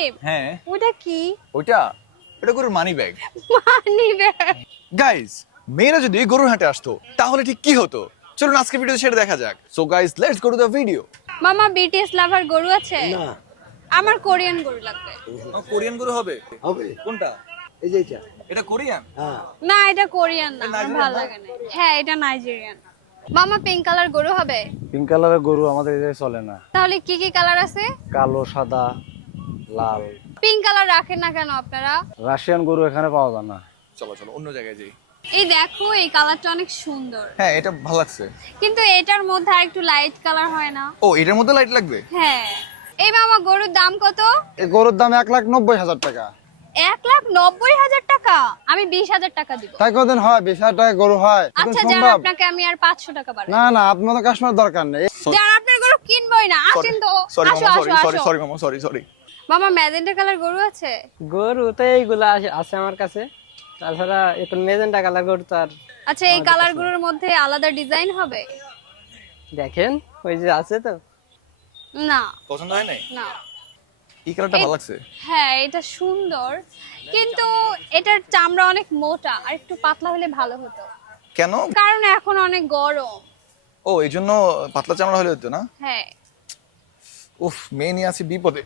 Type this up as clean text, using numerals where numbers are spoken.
সাকিব, হ্যাঁ ওটা কি? ওটা গরুর money bag. Money bag? Guys, মেয়েরা যদি গরুর হাটে আসতো তাহলে ঠিক কি হতো? চলুন আজকে ভিডিওতে সেটা দেখা যাক। So guys, let's go to the video. মামা, বিটিএস লাভার গরু আছে? না আমার কোরিয়ান গরু লাগবে। কোরিয়ান গরু হবে? হবে কোনটা? এই যে এটা এটা কোরিয়ান? হ্যাঁ না, এটা কোরিয়ান না, এটা আমার নাইজেরিয়ান ভালো না? লাগে না। হ্যাঁ, এটা নাইজেরিয়ান। মামা, পিঙ্ক কালার গরু হবে? পিঙ্ক কালারের গরু আমাদের এখানে চলে না। তাহলে কি কি কালার আছে? কালো, সাদা, লাল। পিঙ্ক কালার রাখেন না কেন আপনারা? রাশিয়ান গরু এখানে পাওয়া যায় না। চলো চলো অন্য জায়গায় যাই। এই দেখো, এই কালারটা অনেক সুন্দর, হ্যাঁ, এটা ভালো লাগছে। কিন্তু এটার মধ্যে আর একটু লাইট কালার হয় না? ও, এটার মধ্যে লাইট লাগবে? হ্যাঁ। এই মামা, গরুর দাম কত? এই গরুর দাম 1,90,000 টাকা। 1,90,000 টাকা? আমি 20,000 টাকা দিব। তাই কদিন হয় 20,000 টাকা গরু হয়? এখন আচ্ছা, যান, সম্ভব? আপনাকে আমি আর 500 টাকা বাড়াই। না না, আপনাদের কাস্টমার দরকার নেই। যান, আপনার গরু কিনবই না, আসেন তো। সরি আসো মামা, আসো সরি সরি আসো। সরি মামা, সরি সরি। মামা, ম্যাজেন্টা কালার গরু আছে? গরু তো এইগুলা আছে আমার কাছে, তাছাড়া এখন মেজেন্টা কালার গরু তো আর আচ্ছা, এই কালার গুলোর মধ্যে আলাদা ডিজাইন হবে? দেখেন ওই যে আছে তো। না পছন্দ হয় নাই? না। এই কালারটা ভালো লাগছে। হ্যাঁ, এটা সুন্দর, কিন্তু এটার চামড়া অনেক মোটা, আর একটু পাতলা হলে ভালো হতো। কেন? কারণ এখন অনেক গরম। ও, এই জন্য পাতলা চামড়া হলে হতো না? হ্যাঁ। উফ, মেয়ে নিয়ে আছি বিপদে।